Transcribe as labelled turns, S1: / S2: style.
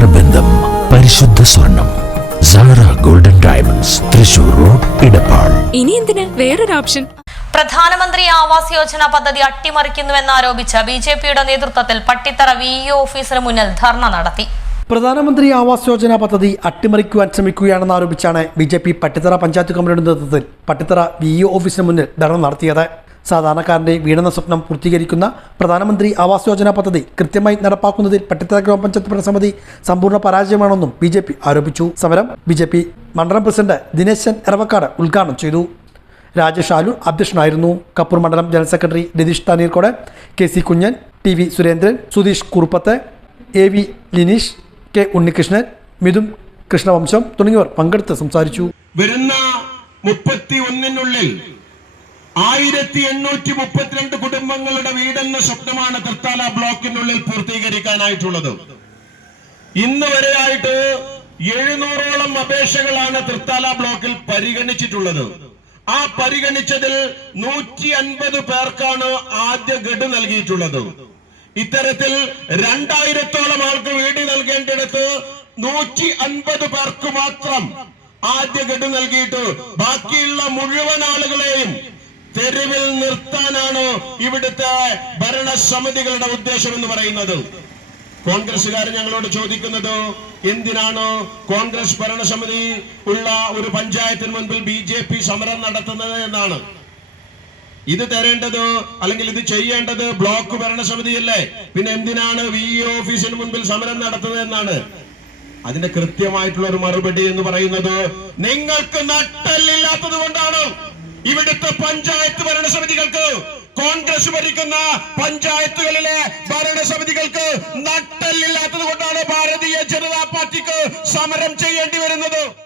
S1: നേത്രബന്ധം പരിശുദ്ധ സ്വർണം Sara golden diamonds Thrissur road Edappal
S2: ഇനി എന്തിന്? വേറൊരു ഓപ്ഷൻ
S3: പ്രധാനമന്ത്രി ആവാസ് യോജന പദ്ധതി അട്ടിമറിക്കുന്നുവെന്നാരോപിച്ച് ബി ജെ പിയുടെ നേതൃത്വത്തിൽ പട്ടിത്തറ വി ഇ ഓഫീസിന് മുന്നിൽ ധർണ നടത്തി.
S4: പ്രധാനമന്ത്രി ആവാസ് യോജന പദ്ധതി അട്ടിമറിക്കുവാൻ ശ്രമിക്കുകയാണെന്ന് ആരോപിച്ചാണ് B J P Pattithara panchayat കമ്മിറ്റിയുടെ നേതൃത്വത്തിൽ പട്ടിത്തറ വി ഇ ഓഫീസിന് മുന്നിൽ ധർണ നടത്തിയത്. സാധാരണക്കാരന്റെ വീടെന്ന സ്വപ്നം പൂർത്തീകരിക്കുന്ന പ്രധാനമന്ത്രി ആവാസ് യോജന പദ്ധതി കൃത്യമായി നടപ്പാക്കുന്നതിൽ പട്ടിത്തറ ഗ്രാമപഞ്ചായത്ത് പ്രതിസമിതി സമ്പൂർണ പരാജയമാണെന്നും ബി ജെ പി ആരോപിച്ചു. സമരം ബി ജെ പി മണ്ഡലം പ്രസിഡന്റ് ദിനേശൻ എറവക്കാട് ഉദ്ഘാടനം ചെയ്തു. രാജേഷ് ആലൂർ അധ്യക്ഷനായിരുന്നു. കപ്പൂർ മണ്ഡലം general secretary Ratheesh Thaneerkode K C Kunjan T V Surendran Sudheesh Kuruppath A V Lineesh K Unnikrishnan Mithun Krishnavamsham തുടങ്ങിയവർ പങ്കെടുത്ത് സംസാരിച്ചു.
S5: വരുന്ന മുപ്പത്തി ഒന്നിനുള്ളിൽ ആയിരത്തി എണ്ണൂറ്റി മുപ്പത്തിരണ്ട് കുടുംബങ്ങളുടെ വീടെന്ന സ്വപ്നമാണ് തൃത്താല ബ്ലോക്കിനുള്ളിൽ പൂർത്തീകരിക്കാനായിട്ടുള്ളത്. ഇന്ന് വരെയായിട്ട് എഴുന്നൂറോളം അപേക്ഷകളാണ് തൃത്താല ബ്ലോക്കിൽ പരിഗണിച്ചിട്ടുള്ളത്. ആ പരിഗണിച്ചതിൽ നൂറ്റി അൻപത് പേർക്കാണ് ആദ്യ ഗഡു നൽകിയിട്ടുള്ളത്. ഇത്തരത്തിൽ രണ്ടായിരത്തോളം ആൾക്ക് വീട് നൽകേണ്ടിടത്ത് നൂറ്റി അൻപത് പേർക്ക് മാത്രം ആദ്യ ഗഡു നൽകിയിട്ട് ബാക്കിയുള്ള മുഴുവൻ ആളുകളെയും തെരുവിൽ നിർത്താനാണ് ഇവിടുത്തെ ഭരണസമിതികളുടെ ഉദ്ദേശം എന്ന് പറയുന്നത്. കോൺഗ്രസുകാർ ഞങ്ങളോട് ചോദിക്കുന്നത് എന്തിനാണ് കോൺഗ്രസ് ഭരണസമിതി ഉള്ള ഒരു പഞ്ചായത്തിന് മുൻപിൽ ബി ജെ പി സമരം നടത്തുന്നത് എന്നാണ്? ഇത് തരേണ്ടത് അല്ലെങ്കിൽ ഇത് ചെയ്യേണ്ടത് ബ്ലോക്ക് ഭരണസമിതിയല്ലേ? പിന്നെ എന്തിനാണ് വി ഓഫീസിന് മുൻപിൽ സമരം നടത്തുന്നത് എന്നാണ്? അതിന്റെ കൃത്യമായിട്ടുള്ള ഒരു മറുപടി എന്ന് പറയുന്നത് നിങ്ങൾക്ക് നട്ടല്ലില്ലാത്തത് കൊണ്ടാണ്. ഇവിടുത്തെ പഞ്ചായത്ത് ഭരണസമിതികൾക്ക് കോൺഗ്രസ് ഭരിക്കുന്ന പഞ്ചായത്തുകളിലെ ഭരണസമിതികൾക്ക് നട്ടല്ലില്ലാത്തത് കൊണ്ടാണ് ഭാരതീയ ജനതാ പാർട്ടിക്ക് സമരം